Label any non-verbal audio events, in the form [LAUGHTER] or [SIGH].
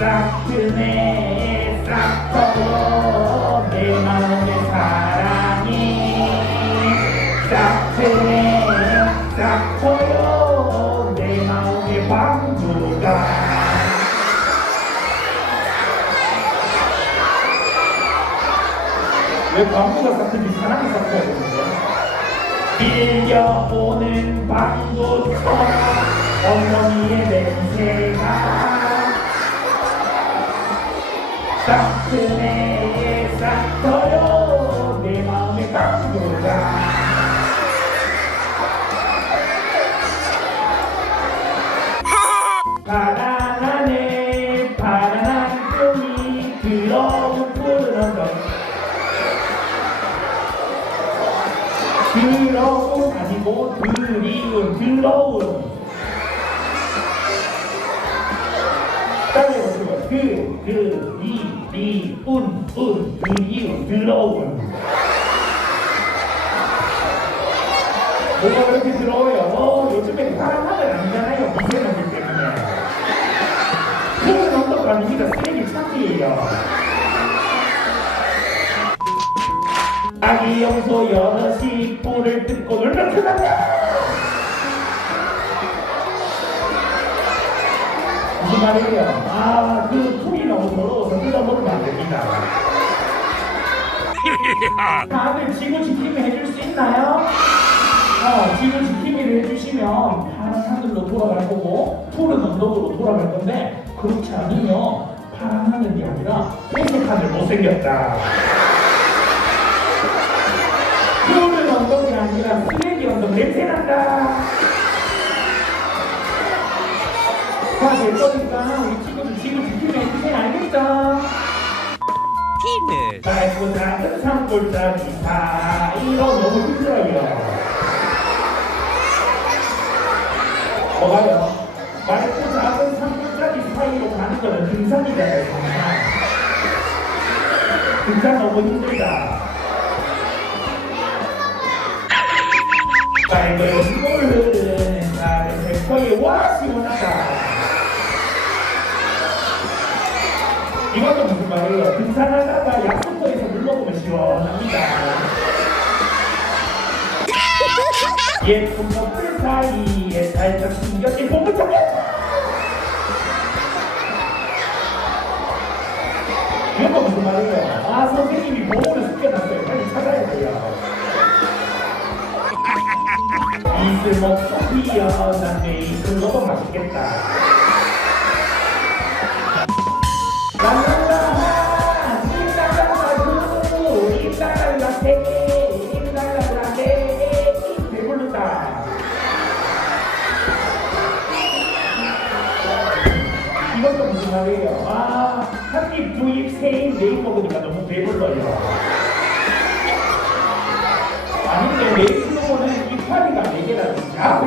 싹 트네 싹 터요 내 마음의 사랑이 싹 트네 싹 터요 내 마음의 방구가 왜 광고가 싹트지 사랑이 싹트야 되는데? 밀려오는 방구처럼 어머니 싹트네 싹터요 내 마음의 방구가 파란 하늘 파란 하늘이 들어온 푸른 언덕 들어온 아니고 들이운 들어온 따라해 보시고 그, 그, 이, 리, 운, 운, 들이운 들어온 뭐가 그렇게 들어와요? 어, 요즘에 파란 하늘 아니잖아요 미세먼지 때문에 푸른 언덕 아닙니다 쓰레기 찾기예요 아기 염소 여럿이 뿔을 뜯고 놀면 큰단다 무슨 말이에요? 아, 그 풀이 너무 더러워서 안 다. 다들 지구 지킴이 해줄 수 있나요? 어, 지구 지킴이를 해주시면 파란 하늘로 돌아갈 거고 푸른 언덕으로 돌아갈 건데 그렇지 않으면 파란 하늘이 아니라 회색 하늘 못생겼다. 푸른 언덕이 아니라 쓰레기 언덕 냄새 난다. 다 될 거니까 우리 친구들 지금 지키면 해주세요 알겠죠? 피는 짧고 작은 산골짜기 사이로 너무 힘들어요 뭐가요? 맑고 작은 산골짜기 사이로 가는 거는 등산이잖아요 등산 등산 너무 힘들다 물 흐르는 나는 백퍼에 와 시원하다 이것도 무슨 말이에요? 등산하다가 약속도에서 물 먹으면 시원합니다. [LAUGHS] 예쁜 것들 사이에 살짝 숨겨진 보물찾기 이거 무슨 말이에요? 아 선생님이 보물을 숨겨놨어요. 빨리 찾아야 돼요. [LAUGHS] 이슬 먹고 피어난 메이플로도 맛있겠다. 이것도 말이에요? 아, 한입, 두 입, 세입, 네입 먹으니까 너무 배불러요. 아닌데, 네입 먹으면 이파리가 네 개라든지. 아,